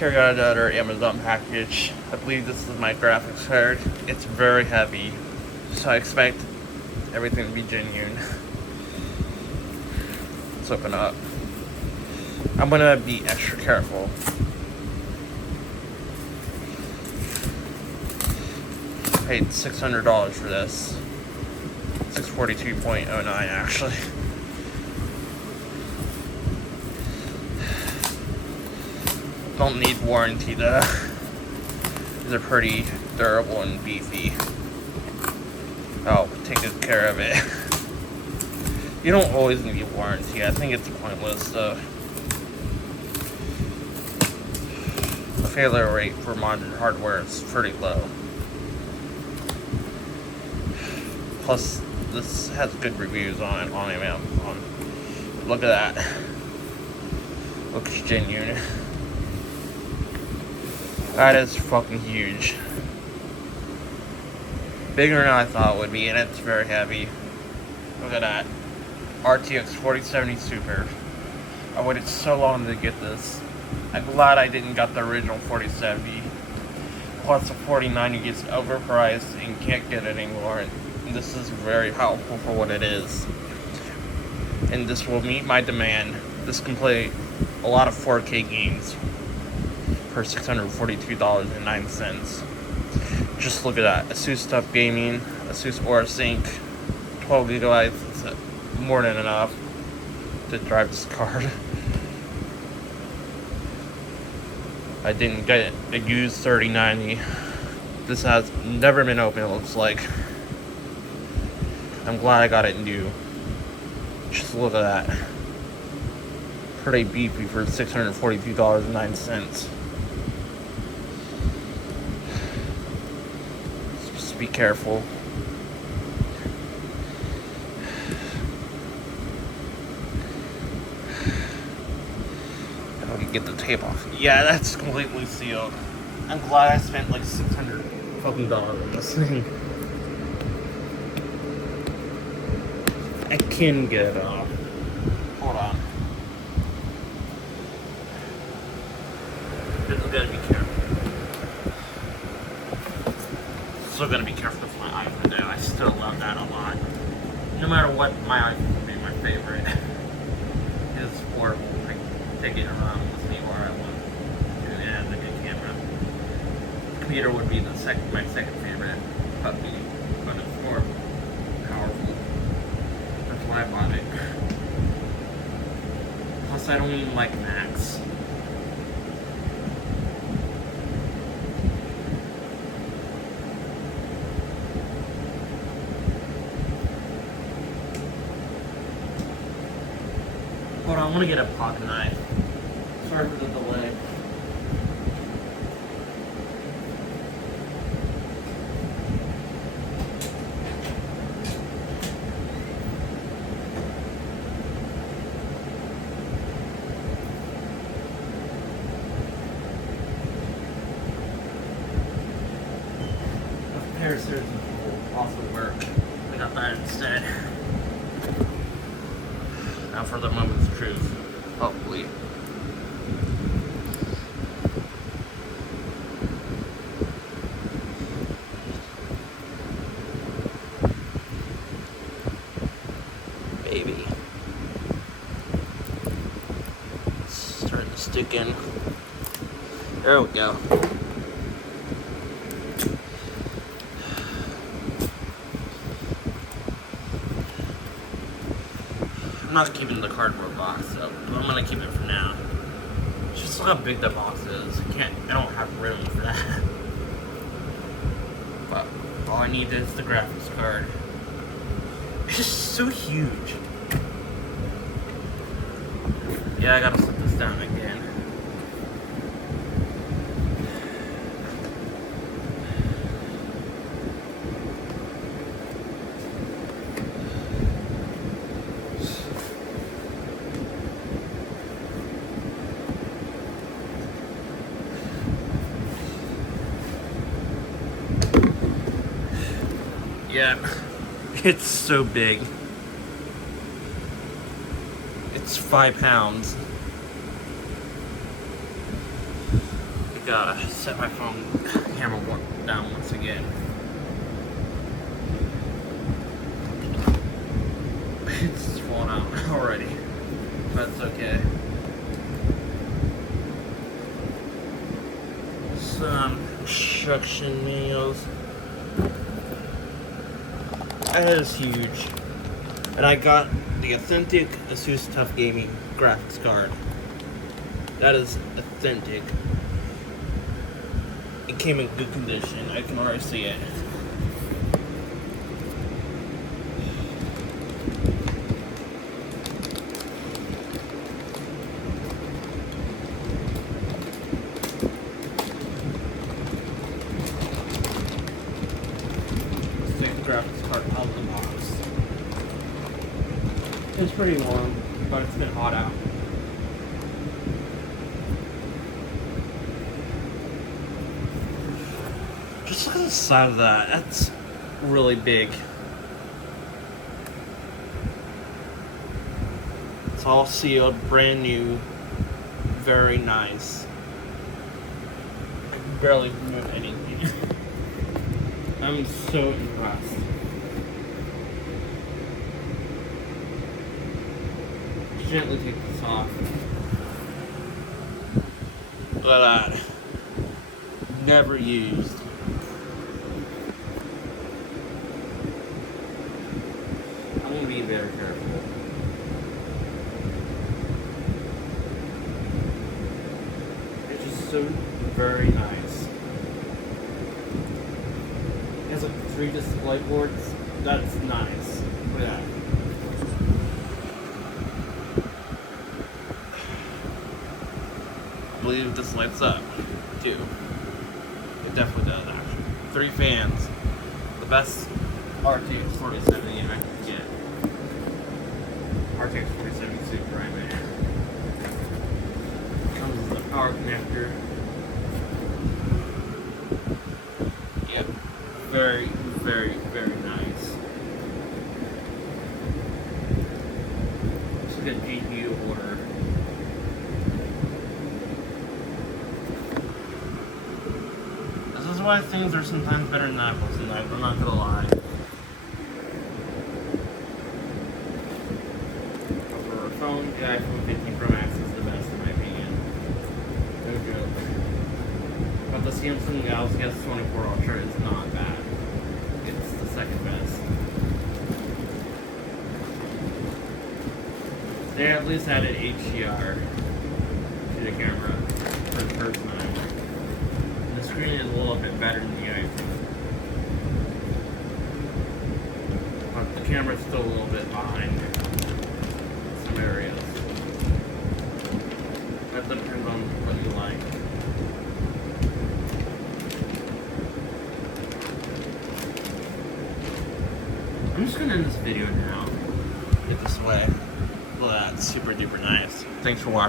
here got another Amazon package. I believe this is my graphics card. It's very heavy, so I expect everything to be genuine. Let's open up. I'm gonna be extra careful. I paid $600 for this. $642.09 actually. Don't need warranty though. These are pretty durable and beefy. I'll take good care of it. You don't always need a warranty. I think it's pointless though. The failure rate for modern hardware is pretty low. Plus, this has good reviews on Amazon. Look at that. Looks genuine. That is fucking huge. Bigger than I thought it would be, and it's very heavy. Look at that. RTX 4070 Super. I waited so long to get this. I'm glad I didn't got the original 4070. Plus the 4090 gets overpriced and can't get it anymore. And this is very powerful for what it is. And this will meet my demand. This can play a lot of 4K games for $642.09. Just look at that. ASUS TUF Gaming, ASUS Aura Sync, 12 gigabytes. It's more than enough to drive this card. I didn't get a used 3090. This has never been open, it looks like. I'm glad I got it new. Just look at that. Pretty beefy for $642.09. Just be careful. How do you get the tape off? Yeah, that's completely sealed. I'm glad I spent like $600 fucking on this thing. I can get it off. Hold on. Just gotta be careful. Still gotta be careful with my iPhone though. I still love that a lot. No matter what, my iPhone will be my favorite. It's portable. I can take it around with me where I want to, and it has a good camera. Computer would be my second favorite puppy, but it's more powerful. That's why I bought it. Plus, I don't even like Macs. Hold on, I want to get a pocket knife. Sorry for the delay. Parasites will also work. We got that instead. Now for the moment's truth. Hopefully. Baby. Starting to stick in. There we go. I'm not keeping the cardboard box up, but I'm gonna keep it for now. Just look how big the box is. I don't have room for that. But all I need is the graphics card. It's just so huge. Yeah, I gotta set this down again. Yeah, it's so big. It's 5 pounds. gotta set my phone camera down once again. It's falling out already, but it's okay. Some instruction manuals. That is huge. And I got the authentic ASUS TUF Gaming graphics card. That is authentic. It came in good condition. I can already see it. Let's take the graphics card out of the box. It's pretty warm, but it's been hot out. Just look at the side of that. That's really big. It's all sealed, brand new, very nice. I can barely move anything. I'm so impressed. Gently take this off. Look at that. Never used. I'm gonna be very careful. It's just so very nice. It has like 3 display ports. That's nice. Look at that. I believe this lights up too. It definitely does actually. 3 fans. The best RTX 4070 game I can get. RTX 4070 Super, right, man. Comes with a power connector. Yep. Very, very, very nice. Looks like a GPU holder. This is why things are sometimes better than apples, and I'm not gonna lie. For a phone, the iPhone 15 Pro Max is the best in my opinion. No joke. But the Samsung Galaxy S24 Ultra is not bad. It's the second best. They at least added HDR to the camera for the first time. The screen is a little bit better than the iPhone. But the camera's still a little bit behind in some areas. That depends on what you like. I'm just gonna end this video now. Get this away. Well, that's super duper nice. Thanks for watching.